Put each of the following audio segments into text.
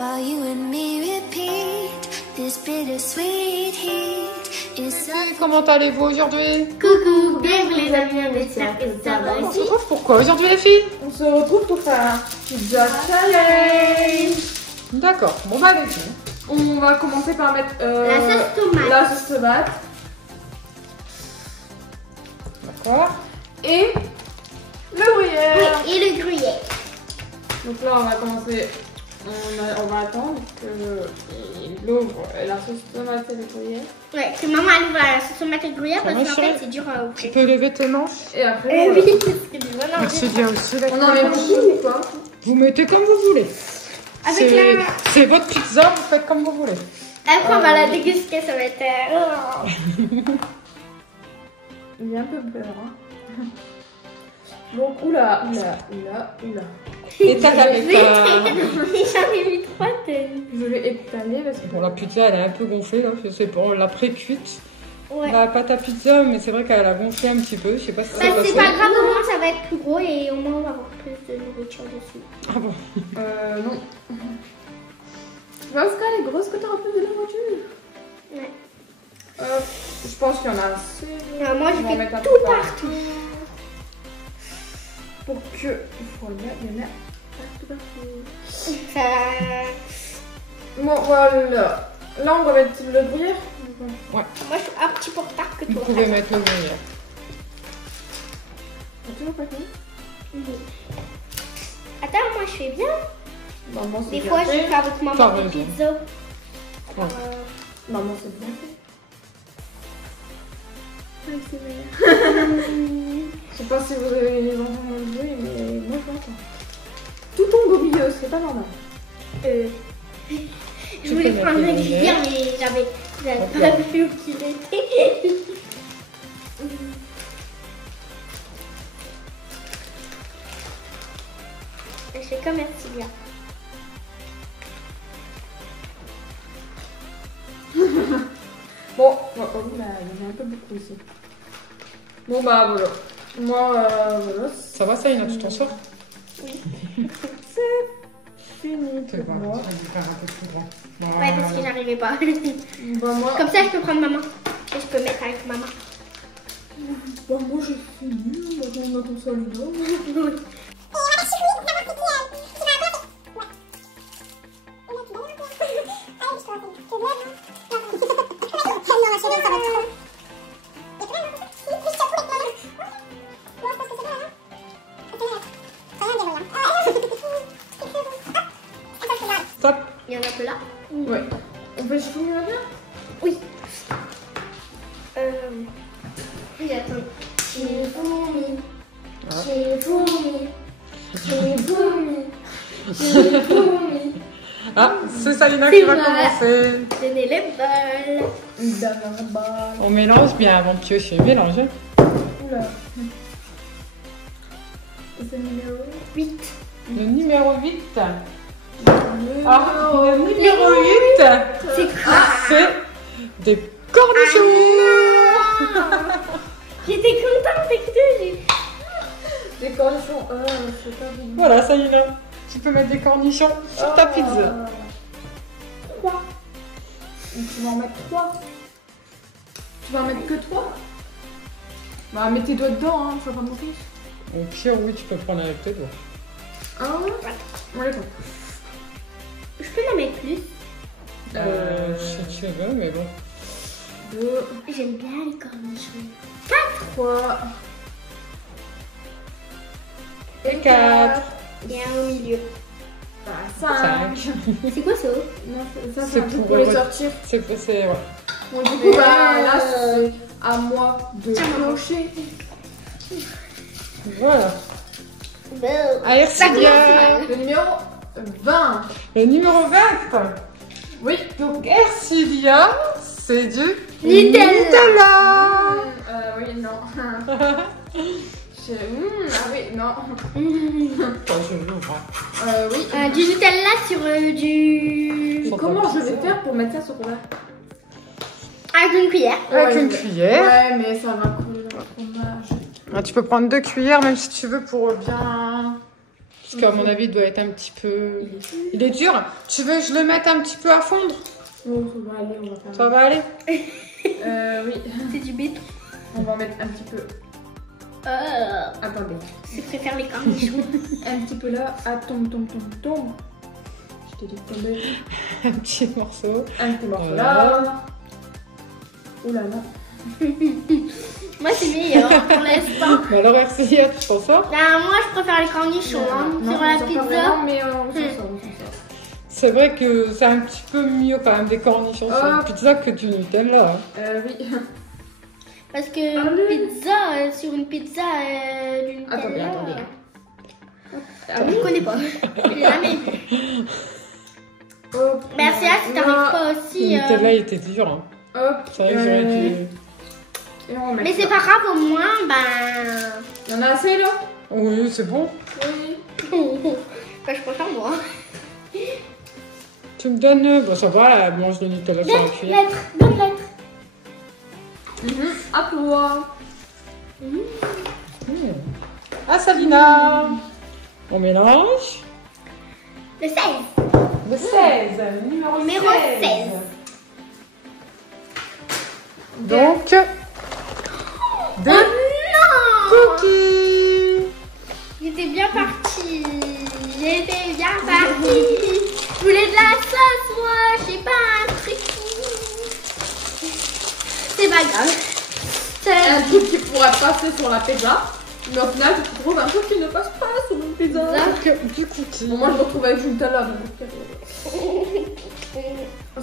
while you and me repeat this bittersweet heat. Comment allez-vous aujourd'hui? Coucou, bienvenue les amis, j'espère que ça va On se aussi. retrouve pourquoi aujourd'hui les filles? On se retrouve pour faire un pizza challenge. D'accord, bon bah les filles. On va commencer par mettre La sauce tomate. la sauce tomate. D'accord. Et le gruyère. Oui, et le gruyère. Donc là on va commencer, on va attendre que ouvre la sauce tomate et le gruyère. Ouais, que maman elle ouvre la sauce tomate et le gruyère parce qu'en chérie. fait c'est dur à Tu ouvrir. peux lever tes manches? Et après Eh voilà. oui, c'est du bon Merci bien aussi. On en met beaucoup ou pas? Vous mettez comme vous voulez. Avec la... C'est votre pizza, vous faites comme vous voulez. Après on va la déguster, ça va être... Il y a un peu de beurre. Hein. Donc oula. Et t'as jamais pas... J'en ai mis 3 tonnes. Je vais étaler parce que Bon, la pizza elle est un peu gonflée là, je sais pas, on l'a pré-cuite. Ouais. La pâte à pizza, mais c'est vrai qu'elle a gonflé un petit peu, je sais pas si c'est Bah, passé. c'est pas grave, au moins ça va être plus gros et au moins on va avoir plus de nourriture dessus. Ah bon? non. Parce qu'elle est grosse que t'auras plus de nourriture. Ouais. Je pense qu'il y en a assez. Moi On va j'ai mettre fait un tout peu partout. Pour que. Voilà, il y en a partout. Ça... Bon, voilà. Là, on va mettre le gruyère. Moi je suis un petit peu en retard que Vous toi. pouvez mettre le gruyère. T'as toujours pas fini? Oui. Attends, moi je fais bien. Maman, c'est Des bien fois je fait. fais avec T'as maman des raison. pizzas. Ouais. Maman, c'est bien fait. Je sais pas si vous avez les enfants dans le bruit, mais moi je l'entends. Tout tombe au milieu, c'est pas normal. Je voulais peux prendre mettre le le gruyère, gruyère. mais j'avais Hop pas là. vu où qu'il était. Je fais comme merci bien. Bon, il y en a un peu beaucoup ici. Bon, bah voilà. Moi, voilà. Ça va, ça, Ina, tu t'en sors? Oui. C'est fini Tu pour vas moi. faire un peu plus grand. Ouais, parce que j'arrivais pas. Bah, moi, Comme ça, je peux prendre maman. Et je peux mettre avec maman. moi j'ai fini. On attend ça là. Stop. Il y en a que là. Ouais. On fait chiffonner là bien? Oui. Oui, attends. Chifoumi. Chifoumi. Chifoumi. Chifoumi. Ah, c'est Salina qui va C'est commencer. Tenez les balles. On mélange bien avant de piocher. Mélange. Oula. C'est le numéro 8. Le numéro 8. Le Ah, le numéro 8. C'est quoi? C'est des cornichons. J'étais contente avec deux. Des cornichons. C'est pas bien. Voilà, Salina. Tu peux mettre des cornichons sur ta pizza. 3. Tu vas en mettre 3. Tu vas en mettre que 3. Bah, mets tes doigts dedans, hein, ça va pas monter. Au pire, oui, tu peux prendre avec tes doigts. 1. On les compte. Je peux en mettre plus. Si tu veux, mais bon. 2, J'aime bien les cornichons. 3. Et 4. Il y a un au milieu. 5. C'est quoi ça? Non, ça C'est c'est un truc pour pour les re- sortir. C'est ouais. Bon, du coup, bah, là, c'est à moi de Tiens, maman. clocher. Voilà. Bon. Allez, Ça commence Ercilia. mal. Le numéro 20. Le numéro 20. Oui. Donc, Ercilia, c'est du Nutella. Oui, non. Ah oui, non. Attends, je l'ouvre. Oui. Du Nutella sur du... Et comment je vais faire pour mettre ça sur quoi? Avec une cuillère. Avec une cuillère. Ouais, mais ça va couler dans le fromage. Ah, tu peux prendre 2 cuillères, même si tu veux, pour bien Parce qu'à mon avis, il doit être un petit peu... Il est dur. Tu veux que je le mette un petit peu à fondre? Oh, ça va aller, on va faire. Ça va aller? Oui. C'est du béton. On va en mettre un petit peu. Attendez. Je préfère les cornichons. Un petit peu là. Ah, tombe. Je t'ai dit de tomber. Un petit morceau. Un petit morceau Voilà. là. Oh là là. Moi, c'est meilleur pour l'instant. Mais alors, Ercilia, tu t'en sors? Moi, je préfère les cornichons. Hein. Non, Sur la on s'en sort pizza. vraiment, mais on s'en sort. C'est vrai que c'est un petit peu mieux quand même des cornichons sur une pizza que du Nutella. Oui. Parce que pizza, sur une pizza du Nutella... Attendez. Je connais pas. Jamais vu. Hop. Merci, si t'arrives pas aussi... Le Nutella, il était dur. Hein. Hop. C'est vrai que j'aurais dû... Et on met Mais ça. c'est pas grave, au moins, Il y en a assez là? Oui, c'est bon. Oui. Bah, je préfère moi. Tu me donnes... Bon, ça va, elle mange le Nutella sur la cuillère. Bonne lettre. À toi. Ah, Salina! On mélange. Le 16. Le 16, numéro 16. Donc, Oh non! cookies. J'étais bien partie. Je voulais de la sauce, moi. Je sais pas, un truc. C'est pas grave. Un truc qui pourrait passer sur la pizza. Mais au final, tu trouves un truc qui ne passe pas sur une pizza. Donc, du cookie. Bon, moi, je me retrouve avec du Nutella. Donc...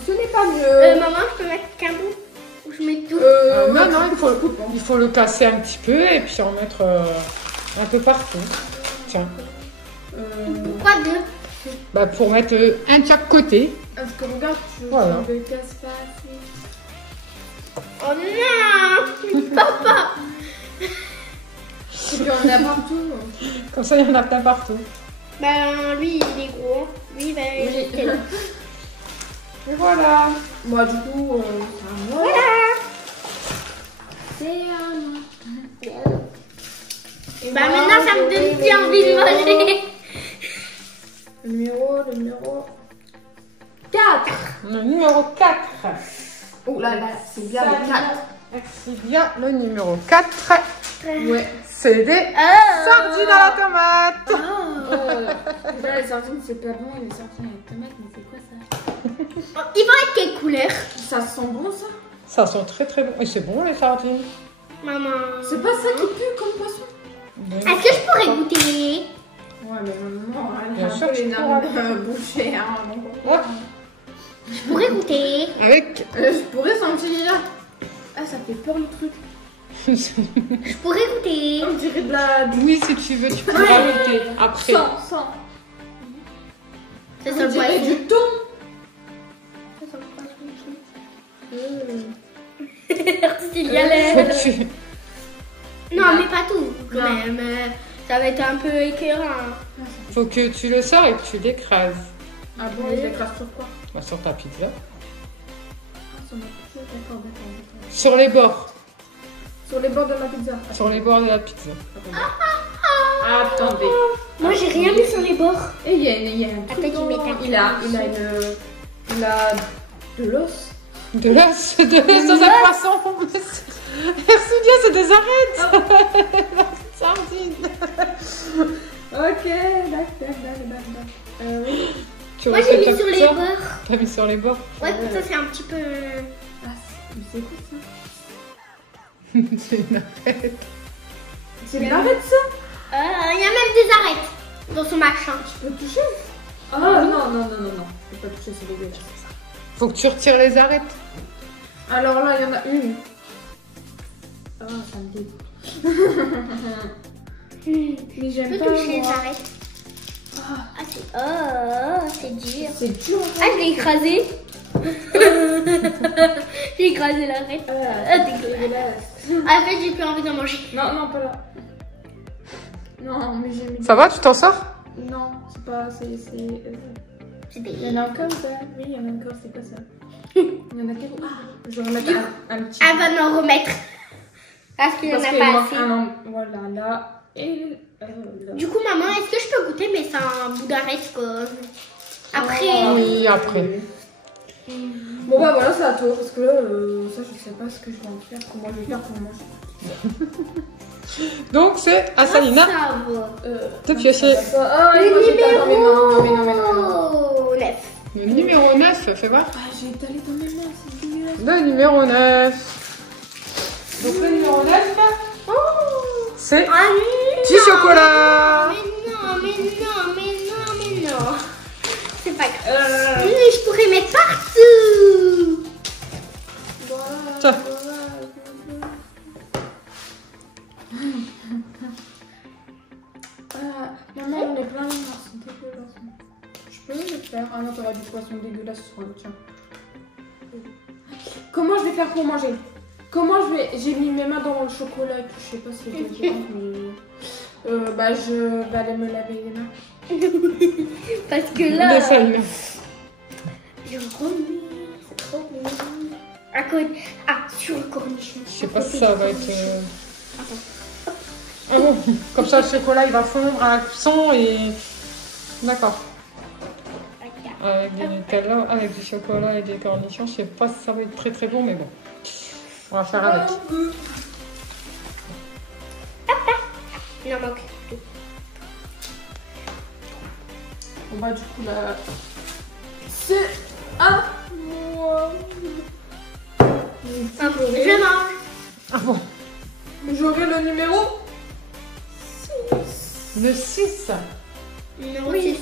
Ce n'est pas mieux. Maman, je peux mettre qu'un bout? Ou je mets tout? Non, il faut le casser un petit peu et puis en mettre un peu partout. Tiens. Pourquoi deux? Bah, pour mettre un de chaque côté. Parce que regarde, tu Voilà. ne casses pas assez. Oh non! Papa! Et puis on a partout. Comme ça, il y en a plein partout. Ben, lui, il est gros. Lui, il va Oui. rester là. Et voilà. Moi, du coup, c'est un moi. C'est un moi. Et Bah, moi, maintenant, ça me je donne vais bien envie de manger. Le numéro 4. Le numéro 4. Oh là là, c'est bien le 4. C'est bien le numéro 4. Ouais. C'est des sardines à la tomate. Là, les sardines, c'est pas bon. Les sardines avec tomate, mais c'est quoi ça? Ils vont être quelle couleur? Ça sent bon, ça? Ça sent très très bon. Et c'est bon les sardines. Maman. C'est pas ça qui pue comme poisson? Est-ce que je pourrais goûter? Ouais, mais maman, elle Bien a un sûr, peu tu les pourras. nerfs bouchés. Hein, Ouais. Je pourrais goûter. Avec. je pourrais sentir. Ah, ça fait peur le truc. Je pourrais goûter. On dirait de la. Oui, si tu veux, tu peux rajouter après. Sans. C'est On ça le dirait poisson. du thon. Il y a les... Faut que tu- Non, mais pas tout, quand même. Ça va être un peu écœurant. Faut que tu le sors et que tu l'écrases. Ah bon, il écrase sur quoi? Bah, sur ta pizza. Ah, sur ma pizza, d'accord. Sur les bords. Sur les bords de ma pizza. Sur les bords de la pizza. Attendez. Moi, j'ai rien mis sur les bords. Et il y a un truc. Attends, tu mets ta Il a de l'os. De l'os dans un poisson. Merci bien, c'est des arêtes. Sardines. Ok, d'accord. Oui. Tu Moi, refais j'ai ta mis sur les pizza. bords. T'as mis sur les bords. Ouais, ça, c'est un petit peu... Ah, c'est quoi ça? C'est une arête. C'est une arête ça? Il y a même des arêtes dans son machin. Tu peux toucher? Ah non. Je peux pas toucher, c'est dégueulasse. Faut que tu retires les arêtes. Alors là, il y en a une. Ah, ça me dégoûte. Mais Je j'aime peux pas. toucher les moi. arêtes. Ah, C'est dur. c'est dur. Ah, je l'ai écrasé. J'ai écrasé l'arête. Dégueulasse. En fait, j'ai plus envie d'en manger. Non, pas là. Non, mais j'ai mis. Ça va, tu t'en sors? Non, c'est pas. C'est Il des... y en a encore ça? Oui, il y en a encore, c'est quoi ça? Il y en a quelques. Ah, je vais remettre un petit. Elle va m'en remettre. Parce qu'il n'y en Parce a qu'il pas manque assez. un an. Voilà, là. Et... Du coup, maman, est-ce que je peux goûter, mais c'est un bout d'arrête, quoi. Après. Oui, après. Bon bah voilà, c'est à toi, parce que là, ça je sais pas ce que je vais en faire, comment je vais faire pour manger. Donc c'est à Salina Ça va. de piocher. Ah, Le moi j'ai étalé dans mes mains, non mais non. numéro 9. Le numéro 9, fais voir. Ah, j'ai étalé dans mes mains, c'est dégueulasse. Le numéro 9. Donc le numéro 9, c'est Ah non. du chocolat. Mais non. C'est pas grave. Mais je pourrais mettre partout. Tiens. Maman, on est plein de mains, c'est dégueulasse. Je peux le faire. Ah non, t'auras du poisson dégueulasse sur le tien. Comment je vais faire pour manger? Comment je vais... J'ai mis mes mains dans le chocolat et tout, je sais pas si c'est dégueulasse, mais... bah, je vais aller me laver les mains. Parce que De là, Salina. je remets. C'est trop bon. À côté. Ah, sur le cornichon. Je sais pas si ça va être... Ah bon, comme ça le chocolat il va fondre à la cuisson et... D'accord. Avec du Nutella, avec du chocolat et des cornichons, je sais pas si ça va être très très bon, mais bon. On va faire avec. Il en manque. Bon bah du coup là... C'est à moi. Je mange. Ah bon. J'aurai le numéro... Le 6. Numéro Oui.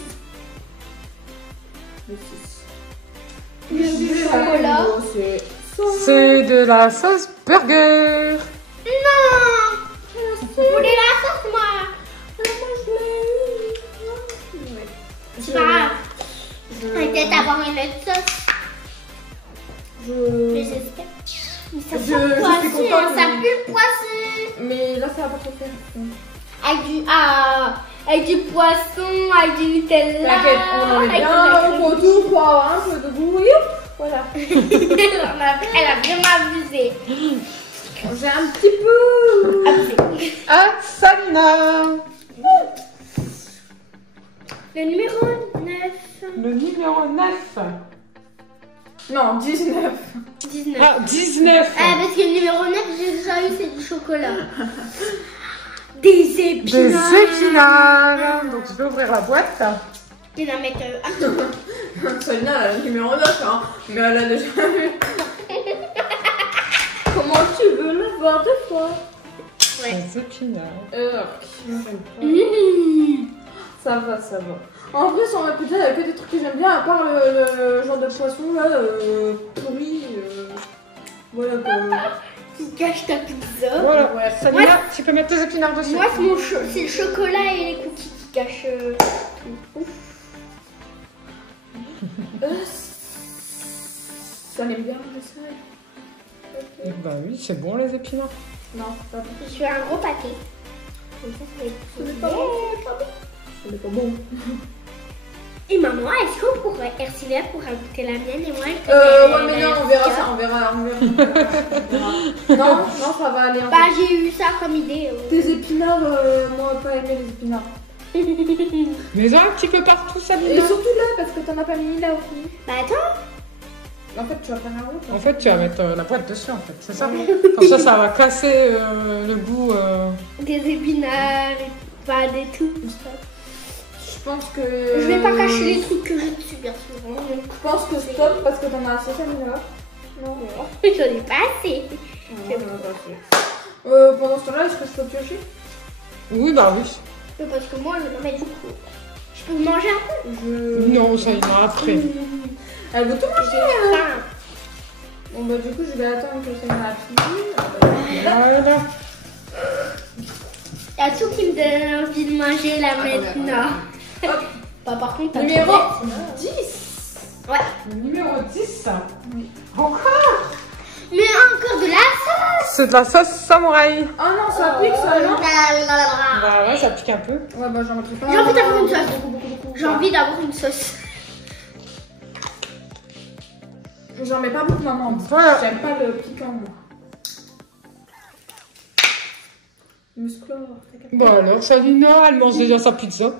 6. Le 6. Le chocolat. C'est... C'est de la sauce burger. Non. Je voulais la sauce, moi. C'est pas grave. Peut-être avoir une autre sauce. Mais j'espère. Mais ça Je sent suis poisson, contente, ça mais- pue le poisson. Mais là, ça va pas trop faire. Avec du poisson, avec du Nutella. T'inquiète, on en est avec bien du- au tout pour avoir un peu de goût. Youp, voilà. Elle a vraiment abusé. J'ai un petit peu. À Salina. Le numéro 9. Le numéro 9. Non, 19. 19. Ah, 19. Ah, parce que le numéro 9, j'ai déjà eu, c'est du chocolat. Des Des épinards. épinards. Donc je vais ouvrir la boîte. Je vais en mettre un. Salina, elle a le numéro 9, hein. Mais elle a déjà vu. Comment tu veux le voir deux fois? Ouais. Des épinards. J'aime pas. Mmh. Ça va, ça va. En vrai, sur ma pizza, il n'y a que des trucs que j'aime bien, à part le genre de poisson là, pourri. Voilà quoi. Tu caches ta pizza. Voilà. Ouais. Salina, tu peux mettre tes épinards dessus. Moi, c'est le chocolat et les cookies qui cachent tout. Ouf. Ça m'aime bien le ça. Eh ben oui, c'est bon les épinards. Non, c'est pas bon. Je suis un gros paquet. Comme ça, ça va être Ce n'est pas bon. Ce n'est pas bon. Et maman, est-ce qu'on pourrait, Ercilia pourra goûter la mienne et moi Ouais, mais non, on verra ça, on verra. Non, ça va aller. En Bah, fait. j'ai eu ça comme idée. Des épinards, moi, pas aimé les épinards. Mais un petit peu partout, Et Salina. surtout là, parce que t'en as pas mis là aussi. Bah, attends. En fait, tu vas faire un autre. En fait, tu vas mettre la boîte dessus, en fait, c'est ça. Comme ça va casser le goût. Des épinards, et pas des tout. Je pense que. Je vais pas cacher les trucs que j'ai dessus, bien sûr. Je pense que stop parce que t'en as assez, Samina. Non, j'en ai pas assez. Pendant ce temps-là, est-ce que je peux piocher? Oui, bah oui. Mais parce que moi, je vais en mettre beaucoup. Je peux manger un peu. Non, ça ira après. Elle veut tout manger. J'ai faim. Bon, bah, du coup, je vais attendre que Samina finisse. Voilà. Il y a tout qui me donne envie de manger là maintenant. Hop. Bah, par contre, t'as Numéro tout 10. Ouais. Le numéro 10. Oui. Encore. Mais encore de la sauce. C'est de la sauce samouraï. Ah non, ça pique ça, non? Bah ouais, ça pique un peu. Ouais, bah, j'en mettrai pas. J'ai envie d'avoir une sauce. Beaucoup. J'ai envie d'avoir une sauce. J'en mets pas beaucoup, maman. Voilà. J'aime pas le piquant, moi. Musclor, t'as capté. Bon alors, Salina, elle mange déjà sa pizza.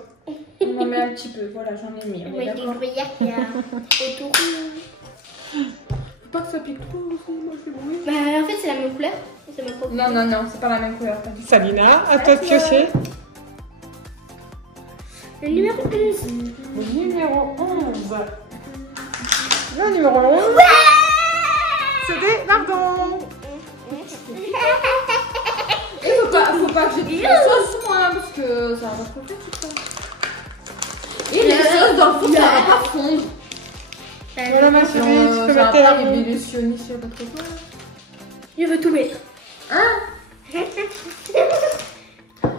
On en met un petit peu, voilà, j'en ai mis. On Moi, est je dis d'accord. gruyère qu'il y a autour. Faut pas que ça pique trop aussi, moi je fais bruit. Bah, en fait, c'est la même couleur. C'est ma propre. Non, non, non, c'est pas la même couleur. T'as dit. Salina, à toi de piocher. Le numéro 11. Le numéro 11. Le numéro 11. C'est des lardons. Et faut pas que j'ai de la sauce moi, parce que ça va pas trop faire tout ça. Et les sauces dans le fond, ça va pas fondre. Voilà ma chérie, tu peux Ça va mettre pas la les bélutionner sur votre quoi. Je veux tout mettre. Hein?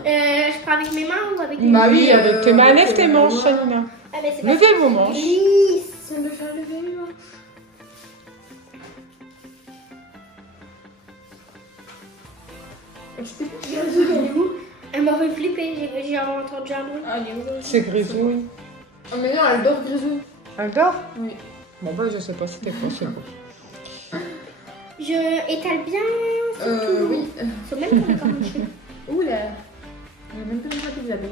Je prends avec mes mains ou avec les Bah Oui, avec tes mains, lève tes manches, ouais. Salina. Ah, mais c'est pas Levez vos manches. lisse. On me faire lever les manches. Elle m'a fait flipper, j'ai entendu un bruit. Ah, il est où? C'est grisouille. Oh, mais non, elle dort grisou. Elle dort? Oui. Bon bah je sais pas si t'es quoi, c'est bon. Je étale bien. Oui. C'est même pour les cornichons. Oula. On a même pas une pizza avec.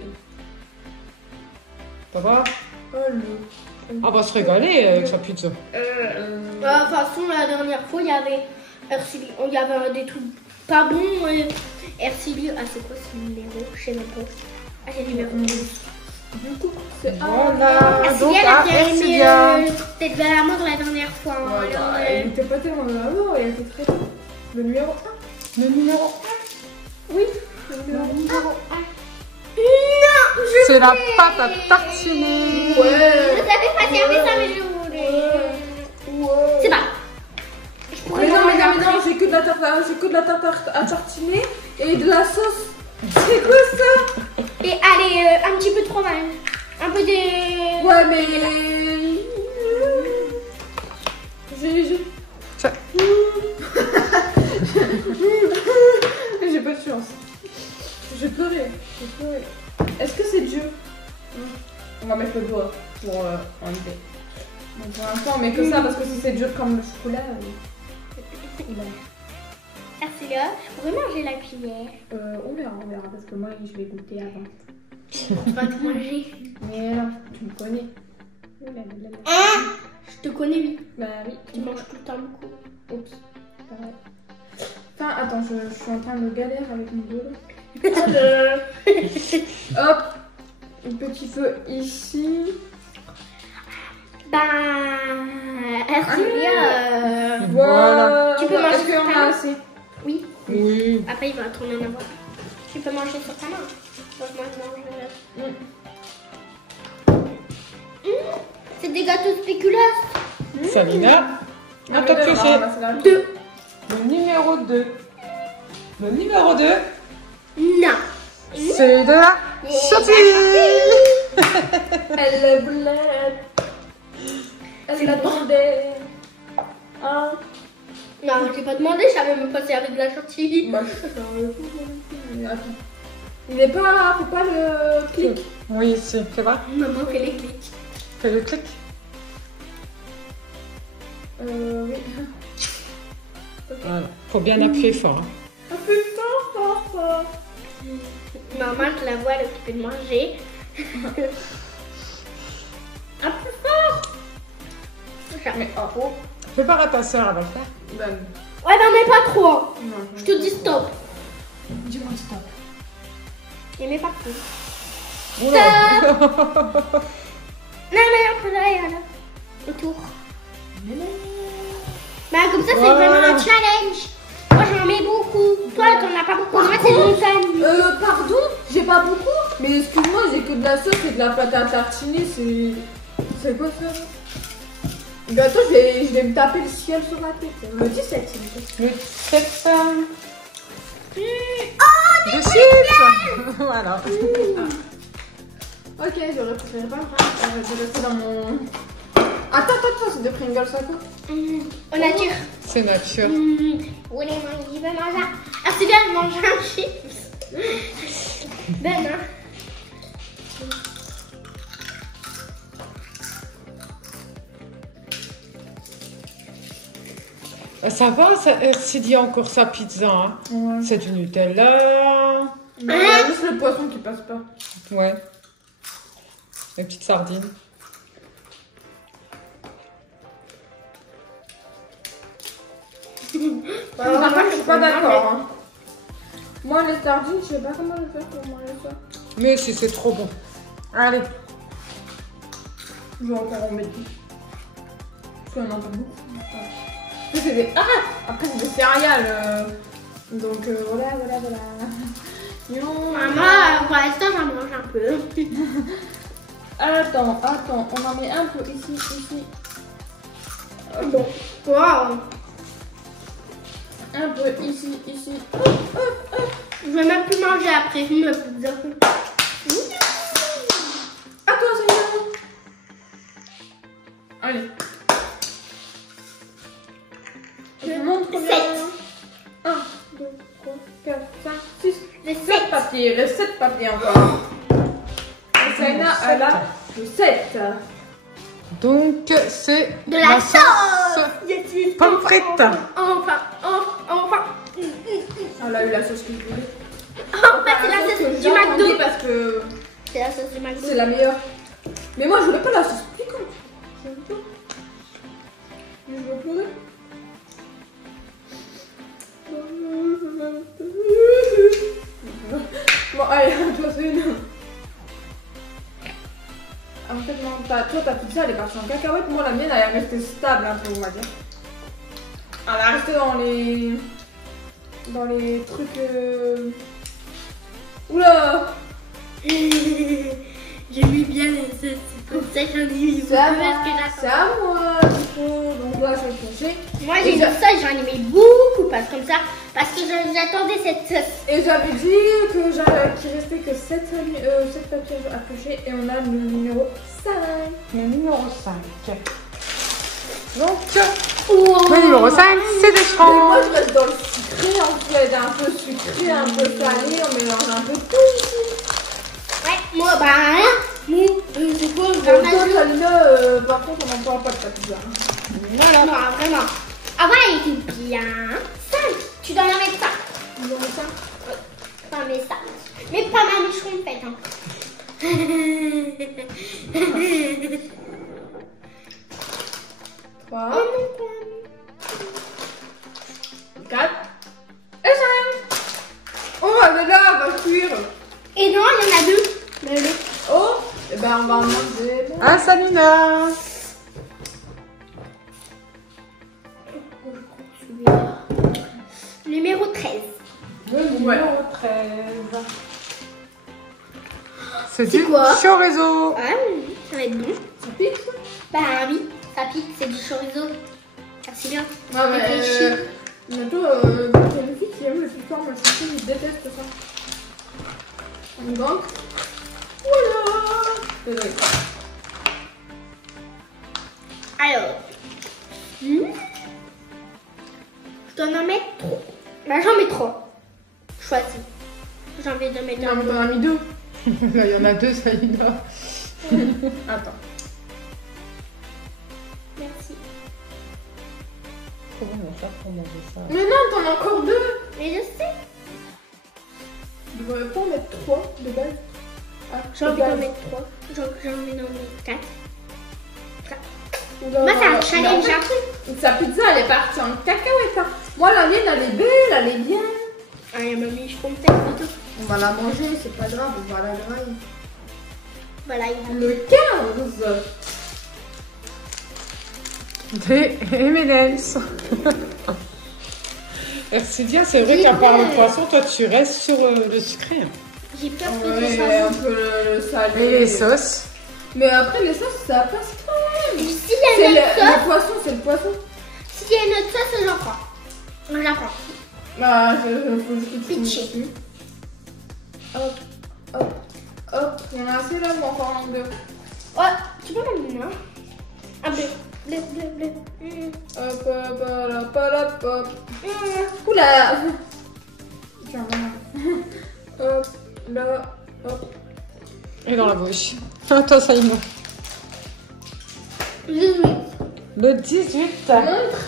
Ça va? Oh le. On va se régaler avec sa pizza. De toute façon, la dernière fois, il y avait des trucs pas bons. Ercilio, ah, c'est quoi ce numéro? Je sais même pas. Ah, c'est le numéro 12. Du coup, c'est Voilà, Ercilia, donc elle à a bien aimé Ercilia. peut-être vers la mort la dernière fois. Hein. Voilà, Alors, elle était pas tellement dans l'amour, elle était très bien. Le numéro 1. Le numéro Oui, le numéro 1. Non, c'est la pâte à tartiner. je Ouais. savais pas servir ça, mais je voulais. Ouais. C'est pas. Je pourrais Mais non, pas mais non, manger mais non, j'ai que de la tarte à tartiner et de la sauce. C'est quoi ça? Et allez, un petit peu de fromage. Un peu de. Ouais, mais. J'ai. Ça- J'ai pas de chance. J'ai pleuré. Est-ce que c'est Dieu? On va mettre le doigt pour enlever. Donc pour l'instant, on met que ça parce que si c'est dur comme le chocolat. Ercilia, je pourrais manger la cuillère. On verra parce que moi je vais goûter avant. Tu vas te manger. Mais là, tu me connais. Oh là là là là. Je te connais, oui. Bah oui, Tu manges tout le temps beaucoup. Oups, c'est vrai. Enfin, attends, je suis en train de galérer avec mon dos. Hop, un petit peu ici. Bah, Ercilia, Voilà. Tu peux manger Est-ce qu'on sur ta a main? assez? oui. Oui. Après, il va tourner en avoir. Tu peux manger sur ta main. Donc, moi, je mange. C'est des gâteaux spéculoos. Salina, à toi de piocher. Deux. Le numéro 2. Le numéro 2, Non. c'est de la Sophie. Elle voulait. Elle l'a demandé. Hein? Non, je t'ai pas demandé, je savais même pas si avec de la chantilly. Bah, je sais pas. Attends. Il est pas. Faut pas le clic. Oui, c'est vrai. Maman fait les clics. Fais le clic. Oui. Voilà. Faut bien appuyer fort. Hein. Un peu fort. Maman, je la vois, elle est occupée de manger. Un peu fort. Mais oh. Fais pas à ta soeur, elle va le faire. Ben, Ouais, non, mais pas trop. non, Je te dis stop. Dis-moi stop. Et mais pas trop. Oula. Non, mais un peu là, autour. Bah, comme ça, c'est Voilà. vraiment un challenge. Moi, j'en mets beaucoup. Toi, t'en as pas beaucoup. Moi, c'est une montagne. Pardon, j'ai pas beaucoup, mais excuse-moi, j'ai que de la sauce et de la pâte à tartiner, c'est quoi ça? Bientôt, je vais me taper le ciel sur la tête. Le 17, c'est Le 7. De suite. Voilà. Ok, j'aurais préféré pas le faire. Je vais rester dans mon... Attends, c'est de Pringles ça quoi? On attire. C'est nature. Vous voulez manger? Je veux manger. Ah, c'est bien de manger un chips. Ben, hein. Ça va, c'est dit encore sa pizza. Hein. Ouais. C'est du Nutella. Non, il y a juste le poisson qui passe pas. Ouais. Les petites sardines. Alors, moi, je suis pas d'accord. Hein. Moi, les sardines, je sais pas comment le faire pour manger ça. Mais si c'est trop bon. Allez. Je vais encore en mettre 10. Parce qu'on en a pas beaucoup. Après, c'est des... Après, c'est des céréales. Donc, voilà. Maman, pour l'instant, j'en mange un peu. Attends, on en met un peu ici. Bon. Waouh. Un peu ici. Je vais même plus manger après. Je me pizza. Attends, ça y est. Allez. Je te montre combien. 7. 1, 2, 3, 4, 5, 6. Les 7 papiers. Il reste 7 papiers encore. Et Saïna, elle a le 7. Donc, c'est De la sauce. Pommes frites. Enfin. Elle a eu la sauce que je voulais. En fait, c'est la sauce du McDo. Parce que C'est la sauce du McDo. c'est la meilleure. Mais moi, je voulais pas la sauce piquante. J'aime pas. Mais je vais pleurer. Bon, allez, toi, c'est une. En fait, non, toi, ta pizza, elle est partie en cacahuète. Moi, la mienne, elle est restée stable un peu, on va dire. Elle est restée dans les trucs. Oula! J'ai mis bien les sauces. C'est pour ça que j'en ai mis beaucoup. C'est à Parce que moi, du coup. Donc là, je vais plonger. moi, j'ai mis ça, j'en ai mis beaucoup. Parce que j'attendais cette sauce. Et j'avais dit qu'il restait que 7 papiers à cocher. Et on a le numéro 5. le numéro 5. Donc, Oh. le numéro 5, c'est des Et moi, francs. je reste dans le sucré en fait. Un peu sucré, un peu salé. On mélange un peu tout ici. Ouais, moi, bah, rien. C'est quoi, Toi, Salina, par contre, on n'en parle pas de ta pizza. Non, vraiment. Avant, elle était bien. 5. Tu dois en mettre 5. Numéro 5. Enfin, mais ça. Mais pas ma micheron de fête. Hein. 3. 4. Et 5. Oh, mais là, elle va cuire. Et non, il y en a 2. Oh, et ben on va en manger. Ah, Samina. Numéro 13. Le numéro 13. C'est C'est du quoi chorizo. Ah oui, ça va être bon. Ça pique ça? Bah oui, ça pique, c'est du chorizo. Merci bien. Ah mais Réfléchis. bientôt, il y a une fille qui aime le piquant, moi je déteste ça. Donc, voilà. Désolée. Alors, je dois en mettre 3. Bah j'en mets 3. Choisis. J'ai envie de mettre Non un mais peu. t'en as mis 2. Là, il y en a 2, Samina. Attends. Merci. Comment on va faire pour manger ça? Mais non, t'en as encore 2. Mais je sais. Je devrais pas en mettre 3 de base. Ah, J'ai envie d'en mettre 3. J'ai envie d'en mettre 4. Moi, c'est un challenge. Sa pizza, elle est partie en cacahuète. Hein. Moi, la mienne, elle est belle, elle est bien. Ah, il y a mamie, je compte peut-être photo. On va la manger, c'est pas grave, on va la grailler. Voilà, il Le 15. Des M&M's. C'est bien, c'est vrai qu'à part le poisson, toi tu restes sur le sucré. Hein. J'ai peur que Ouais, ça un peu le salé. Et les sauces. Mais après, les sauces, ça passe quand même. S'il y a une autre sauce, Le poisson, c'est le poisson. s'il y a une autre sauce, j'en prends. J'en prends. Bah, faut juste que tu Pitché. dessus. Hop, hop, hop. Il y en a assez là ou encore un ou deux? Ouais, tu peux m'en donner un? Un bleu. Bleu. Hop, hop, hop, hop, hop. Oula. Tiens, voilà. Hop, là, hop. Et dans la bouche. Attends, ça y est. Le 18. Montre.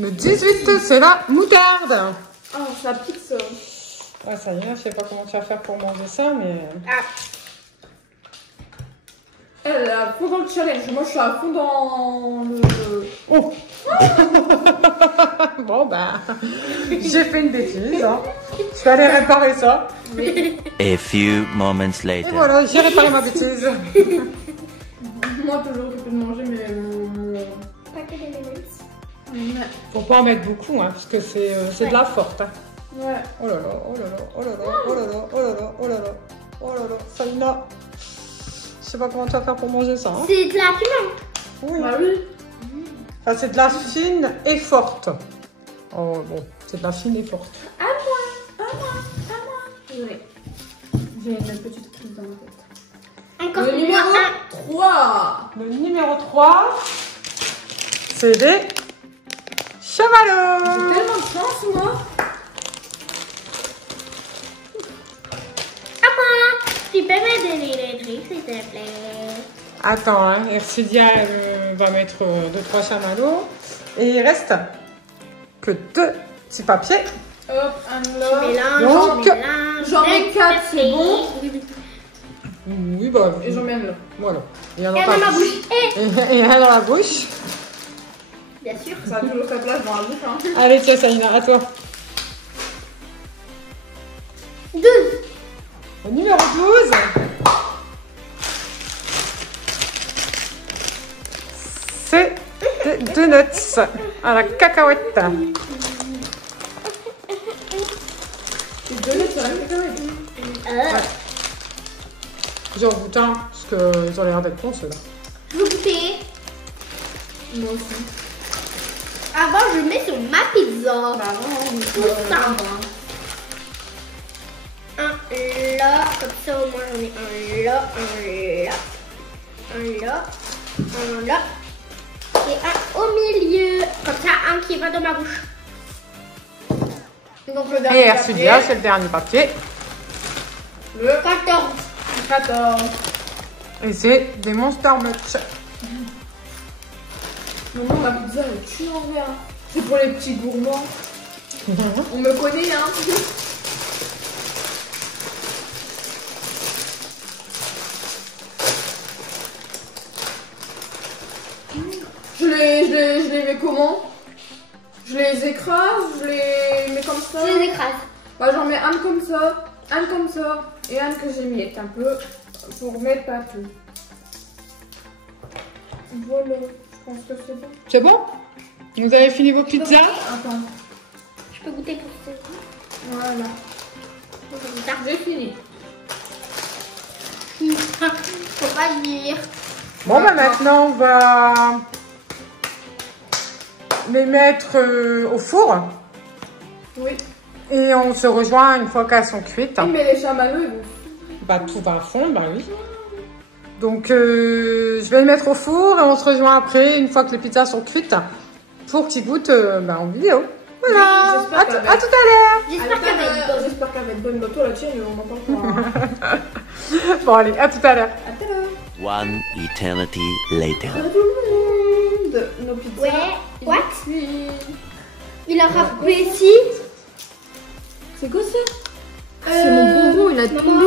Le 18, c'est la moutarde. Ah, ça pique ça. Ouais, ça y est, je sais pas comment tu vas faire pour manger ça, mais... Ah, Elle est à fond dans le challenge. Moi, je suis à fond dans le... Oh. Bon, bah... J'ai fait une bêtise, hein. Je vais aller réparer ça. Oui. A few moments Et later. voilà, j'ai réparé ma bêtise. Moi, toujours occupée de manger, mais... paquet d'M&M's. Faut pas en mettre beaucoup, hein, parce que c'est de la forte. Hein. Ouais. Oh là là, oh là là, oh là là, oh là là, oh là là, oh là là, oh là là, Saïna. Je sais pas comment tu vas faire pour manger ça. Hein. C'est de la piment. Oui. Bah oui. Enfin, c'est de la fine et forte. Oh bon, c'est de la fine et forte. Oui. J'ai une petite crise dans ma tête. Encore Le numéro 3. Le numéro 3, c'est des chamallows. J'ai tellement de chance, moi. Tu peux mettre des laiteries, s'il te plaît. Attends, hein, Ercilia va mettre 2-3 chamallows. Et il reste que 2 petits papiers. Hop, un là. Mélange, Donc, mélange. j'en mets 4, c'est bon. Oui, bah, Et j'en mets un là. voilà. Il y en Et a dans pas ma plus. bouche. Et un dans la bouche. Bien sûr. Ça a toujours sa place dans la bouche, hein. Allez, tiens, Saïna, à toi. 12. Au numéro 12, c'est des donuts à la cacahuète. C'est 2 lettres sur la cacahuète. J'en goûte un, parce que ils ont l'air d'être bons ceux-là. Je veux goûter. Moi aussi. Avant, je mets sur ma pizza. Bah non, Tout ça. Un là, comme ça au moins j'en ai un là, un là, un là, un là et un au milieu. Comme ça, un qui va dans ma bouche. Donc le Et dernier Ercilia, c'est le dernier papier. Le 14. 14. Et c'est des Monster Munch. Non, ma pizza, elle est cul en verre. C'est pour les petits gourmands. On me connaît, hein. Je les mets comment? Je les écrase, je les mets comme ça. Je les écrase. Bah, j'en mets un comme ça et un que j'ai mis un peu pour mettre partout. Voilà, je pense que c'est bon. C'est bon? Vous avez fini vos pizzas? Attends, Je peux goûter pour ce. voilà. J'ai fini. Faut pas dire. Bon, bah maintenant, on va les mettre au four. Oui. Et on se rejoint une fois qu'elles sont cuites. Mais les chamallows, ils vont. Bah, tout va fondre, bah oui. Donc, je vais les mettre au four et on se rejoint après, une fois que les pizzas sont cuites, pour qu'ils goûtent en vidéo. Voilà, Oui, à tout à l'heure. J'espère qu'elle va être bonne. J'espère qu'elle va être bonne. Bah, toi, la tienne, on en parle pas. Hein. Bon, allez, à tout à l'heure. À tout à l'heure. One eternity later. Bonjour tout le monde. Nos pizzas. Ouais. What? Oui. Il a râpé ici. C'est quoi ça? C'est mon bonbon, il a tombé.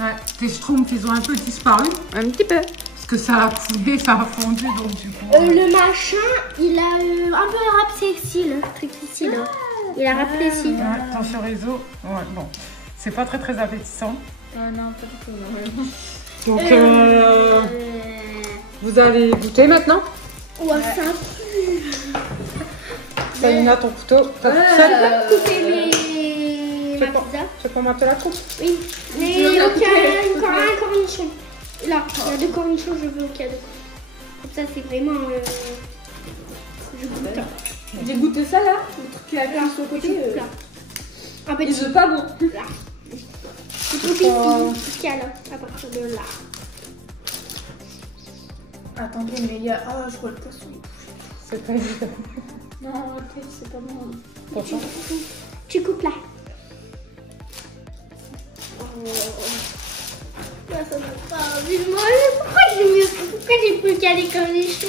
Ouais, tes schtroumpfs, ils ont un peu disparu. Un petit peu. Parce que ça a coulé, ça a fondu, donc du coup... Le machin, il a un peu râpé ici, le truc ici, là. Il a râpé ici. Ouais, attention réseau. Ouais, bon, c'est pas très très appétissant. Ah non, pas du tout. Non. Donc, vous allez goûter maintenant. Ouais, ça. Saïna, ton couteau. T'as toute seule. Couper ma C'est pas- pizza. Tu peux mettre la troupe? Oui. Mais veux la au cas, couper encore un cornichon. Là, il y a 2 cornichons, je veux au cas de. Comme ça, c'est vraiment. Je goûte. J'ai goûté ça là, le truc qui a bien sur le côté. Là. Un Il petit veut pas bon. là. Je trouve ici, tout ce qu'il y a là, à partir de là. Attendez, mais il y a. Ah, je vois le poisson. C'est pas évident. Non, arrêtez, c'est pas bon. Pourtant. Tu coupes là. Là, ça va pas. Pourquoi j'ai plus qu'à les cornichons?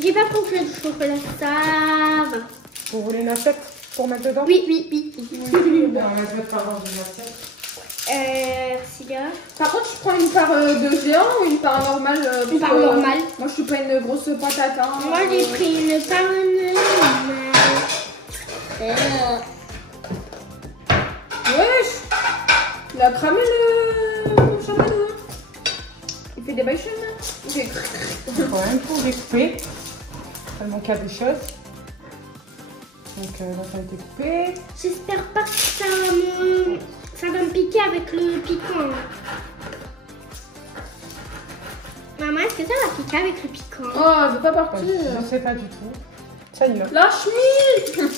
J'ai pas compris le chocolat. Ça va. Vous voulez l'assiette? Pour mettre dedans? Oui. Bon, on va se mettre dans une assiette. Merci là. Par contre, je prends une part de géant ou une part normale Une part normale. Moi, je suis pas une grosse patate. Hein, Moi, j'ai pris une part normale. Wesh! Il a cramé le chamallow. Il fait des bails chemins. Il fait... Il faut quand même tout découper. Tellement qu'il y a des choses. Donc là, ça a été coupé. J'espère pas que ça va me piquer avec le piquant. Maman, est-ce que ça va piquer avec le piquant? Oh, elle veut pas partir. Je sais pas du tout. Ça y va. Lâche-moi!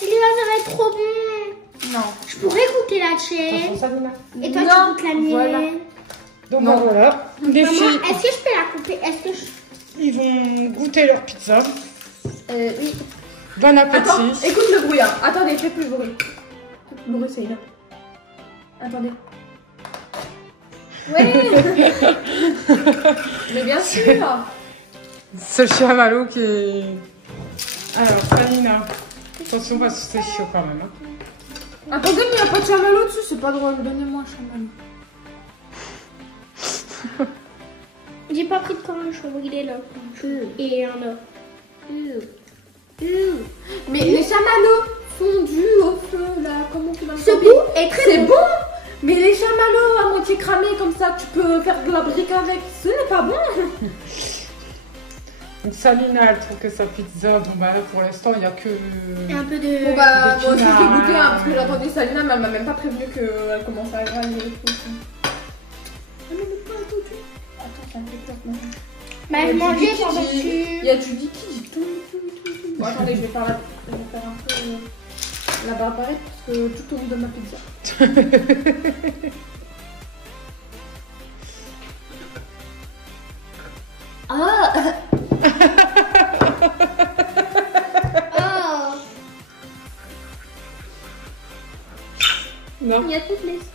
Celui-là, ça va être trop bon. Non. Je pourrais goûter la tienne. Attention, Salina. Et toi, Non, tu goûtes la mienne. voilà. Donc Non. voilà. Les Maman, filles, est-ce que je peux la couper? Est-ce que je... ils vont goûter leur pizza. Oui. Bon appétit. Attends, écoute le bruit. Hein. Attendez, fais plus le bruit. Le bruit, c'est là. Attendez. Ouais. Mais bien sûr. C'est le chamallow qui est... Alors, Salina. Attention parce que c'est chaud quand même. Hein. Attendez, mais il n'y a pas de chamallow dessus, c'est pas drôle. Donnez-moi un chamallow. J'ai pas pris de cornichon, il est là. Et un là. Mais les chamallows fondus au feu, là, comment tu vas me Ce dire? goût est très C'est bon. bon. Mais les chamallows à moitié cramés comme ça, tu peux faire de la brique avec. Ce n'est pas bon. Donc Salina, elle trouve que sa pizza, bon bah là pour l'instant, il n'y a que... Un peu de... Bon bah, moi aussi je vais Épinards. goûter parce que j'attendais Salina, mais elle m'a même pas prévenu qu'elle commençait à grailler les trucs. Ah, mais le pain, tout. Attends, ça me fait peur maintenant. Bah, je mangeais pendant que Il tu... y a du liquide, tout. Bon, attendez, je vais faire un peu la barbarette parce que tout tombe de ma pizza. Ah. Oh. Non. Il y a toutes les sauces.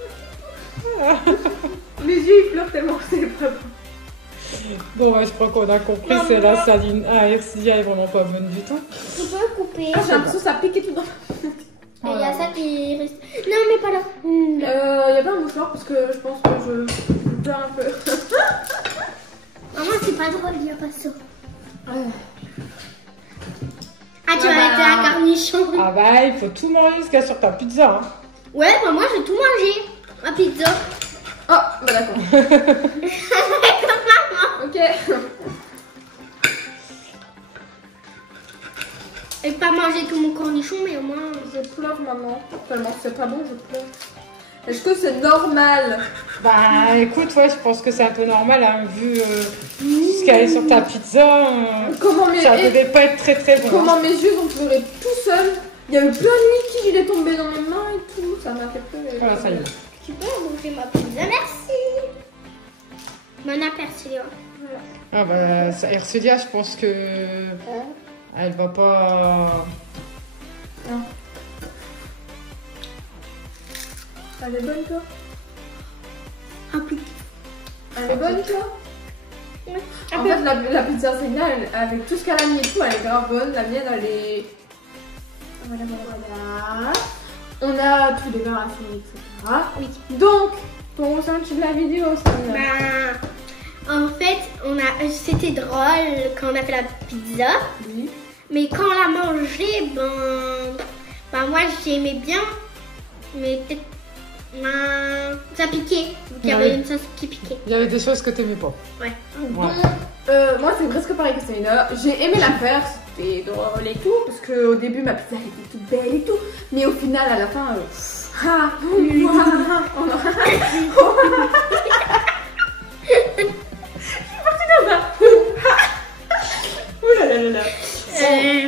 Mes yeux ils pleurent tellement que c'est pas bon. Bon, ouais, je crois qu'on a compris, c'est la Salina. Ah, RCA est vraiment pas bonne du tout. Tu peux couper. Ah, j'ai l'impression que ça pique et tout dans Et il y a ça qui reste... Non, mais pas là. Il y a pas un mouchoir parce que je pense que je pleure un peu. Maman, c'est pas drôle, il n'y a pas ça. Ah, tu Ah vas bah. mettre un cornichon. Ah bah, il faut tout manger jusqu'à sur ta pizza. Hein. Ouais, bah moi, j'ai tout mangé. Ma pizza. Oh, bah d'accord. Ok. J'ai pas mangé tout mon cornichon, mais au moins... Je pleure maman. Tellement que c'est pas bon, je pleure. Est-ce que c'est normal? Bah écoute, ouais, je pense que c'est un peu normal, hein, vu ce qu'il y avait sur ta pizza. Comment mes... Ça devait pas être très très bon. Comment mes yeux ont pleuré tout seuls. Il y a eu plein de liquide, il est tombé dans mes mains et tout. Ça m'a fait pleurer. Voilà, ça y est. Tu peux manger ma pizza, merci. Bon appétit, Léon. Ah bah, Ercelia, je pense que elle va pas... Non. Elle est bonne toi? Un peu. Elle est bonne toi? Ouais. En fait, la pizza Salina, avec tout ce qu'elle a mis et tout, elle est grave bonne. La mienne, elle est... Voilà. On a tous les verres à fond, etc. Oui. Donc, ton ressenti de la vidéo, Salina? Ben, en fait, c'était drôle quand on a fait la pizza. Oui. Mais quand on l'a mangée, ben moi j'aimais bien. Mais peut-être... ça piquait. Donc il y Ah avait oui. une sauce qui piquait. Il y avait des choses que t'aimais pas. Ouais. Ouais. Moi, c'est presque pareil que Salina. J'ai aimé la faire, c'était drôle et tout, parce qu'au début, ma pizza elle était toute belle et tout. Mais au final, à la fin,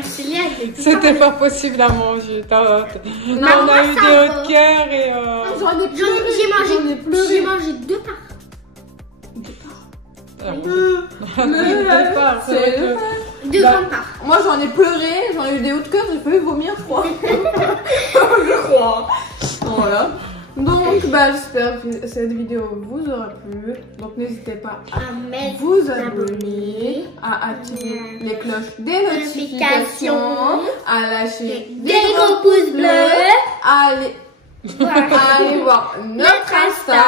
Célia, elle était C'était pas possible à manger. On a eu ça des va. hauts de cœur et... J'en ai pleuré. J'ai mangé 2 parts. Deux parts, c'est vrai que- 2 Bah. grandes parts. Moi, j'en ai pleuré, j'en ai eu des hauts de cœur, j'ai failli vomir, je crois. Je crois. Voilà. Donc, j'espère que cette vidéo vous aura plu. Donc, n'hésitez pas à mettre vous abonner, à activer les cloches des notifications, à lâcher des gros pouces bleus. à aller voir notre Insta.